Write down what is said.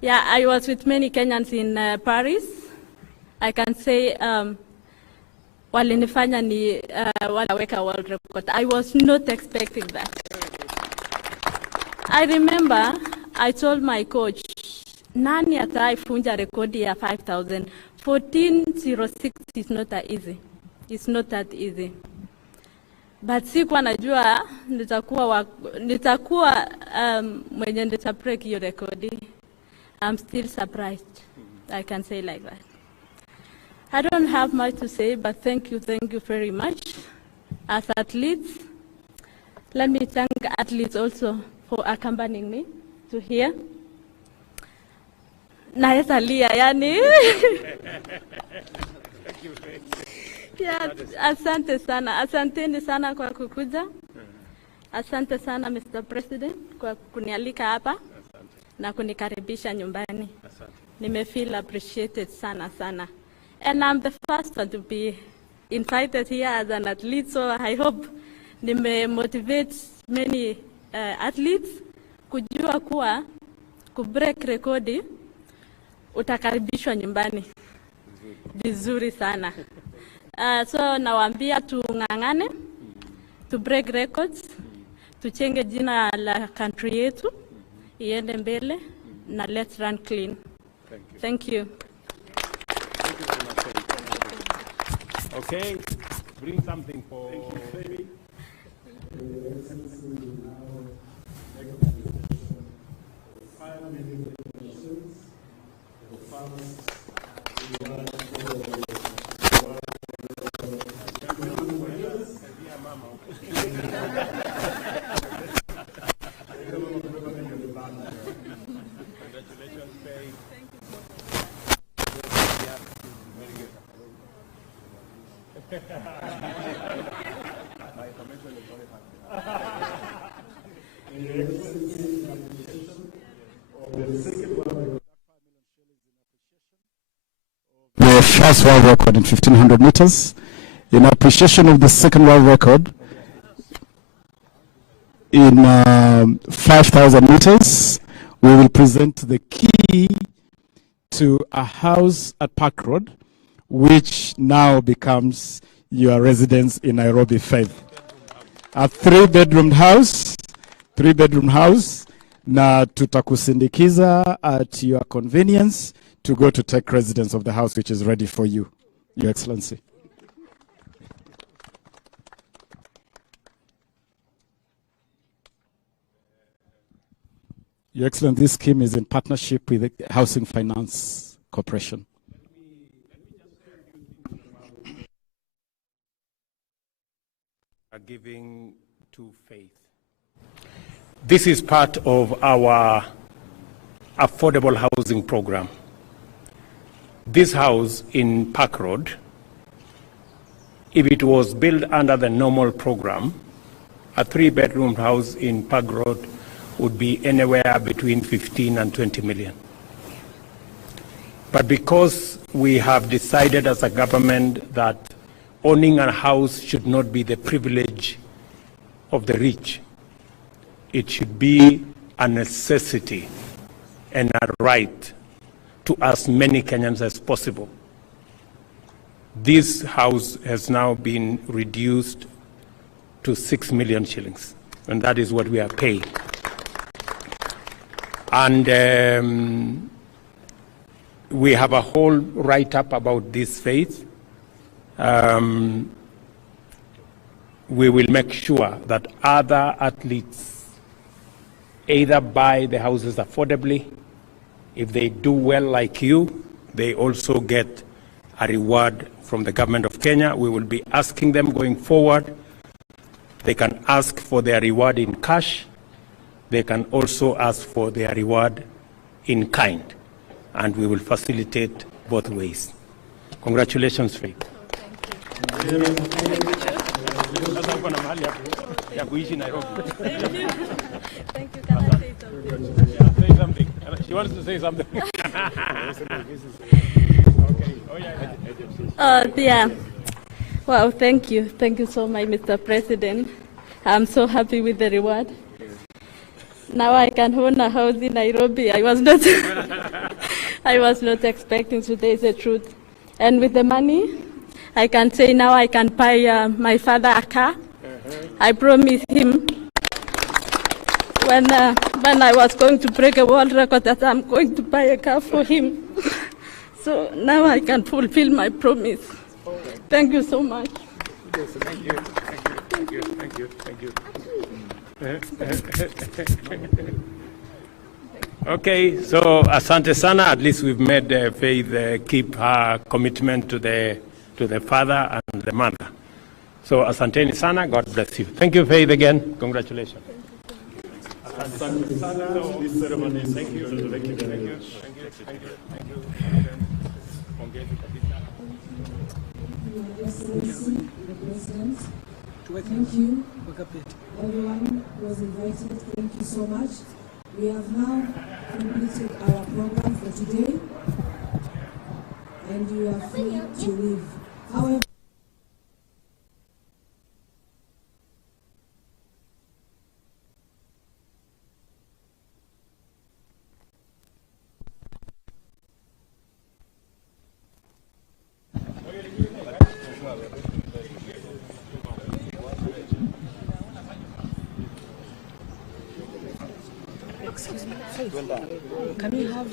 Yeah, I was with many Kenyans in Paris. I can say walinifanya ni walaweka world record. I was not expecting that. I remember I told my coach, nani ataifunja rekodi ya 5,000? 1406 is not that easy. It's not that easy. But sikuwa najua nitakuwa mwenye nitabreak hiyo rekodi. I'm still surprised. I can say like that. I don't have much to say, but thank you very much. As athletes, let me thank athletes also for accompanying me to here. Naweza lia, yani. Yeah, asante sana. Asanteni sana kwa kukuja. Asante sana Mr. President kwa kunialika hapa na kunikaribisha nyumbani. Nimefeel appreciated sana sana. And I'm the first one to be invited here as an athlete, so I hope motivate many athletes kujua kuwa kubreak rekodi utakaribishwa nyumbani vizuri sana. So nawaambia tung'ang'ane, to break records, tuchenge jina la country yetu, iende mbele, na let's run clean. Thank you. Okay, bring something for... The first world record in 1500 meters. In appreciation of the second world record in 5,000 meters, we will present the key to a house at Park Road, which now becomes your residence in Nairobi 5. A three-bedroom house, na tutakusindikiza at your convenience to go to take residence of the house, which is ready for you, Your Excellency. Your Excellency, this scheme is in partnership with the Housing Finance Corporation. Giving to faith. This is part of our affordable housing program. This house in Park Road, if it was built under the normal program, a three-bedroom house in Park Road would be anywhere between 15 and 20 million. But because we have decided as a government that owning a house should not be the privilege of the rich, it should be a necessity and a right to as many Kenyans as possible. This house has now been reduced to 6 million shillings, and that is what we are paying. And we have a whole write-up about this faith. We will make sure that other athletes either buy the houses affordably. If they do well like you, they also get a reward from the government of Kenya. We will be asking them going forward. They can ask for their reward in cash. They can also ask for their reward in kind. And we will facilitate both ways. Congratulations, Faith. Thank you. Thank you. Can I say something? Yeah, say something. She wants to say something. Okay. Oh, yeah. Yeah. Wow, thank you. Thank you so much, Mr. President. I'm so happy with the reward. Now I can own a house in Nairobi. I was not... I was not expecting today is the truth. And with the money, I can say now I can buy my father a car. I promised him when I was going to break a world record that I'm going to buy a car for him. So now I can fulfill my promise. Thank you so much. Yes, thank you. Thank you. Thank you. Thank you. Okay, so asante sana. At least we've made Faith keep her commitment to the father and the mother. So asanteni sana. God bless you. Thank you, Faith, again. Congratulations. Asante sana. This ceremony. Thank you. Thank you. Thank you. Thank you. Thank you. Thank you. Thank you. Everyone was invited. Thank you so much. We have now completed our program for today, and you are free to leave. However, excuse me, can we have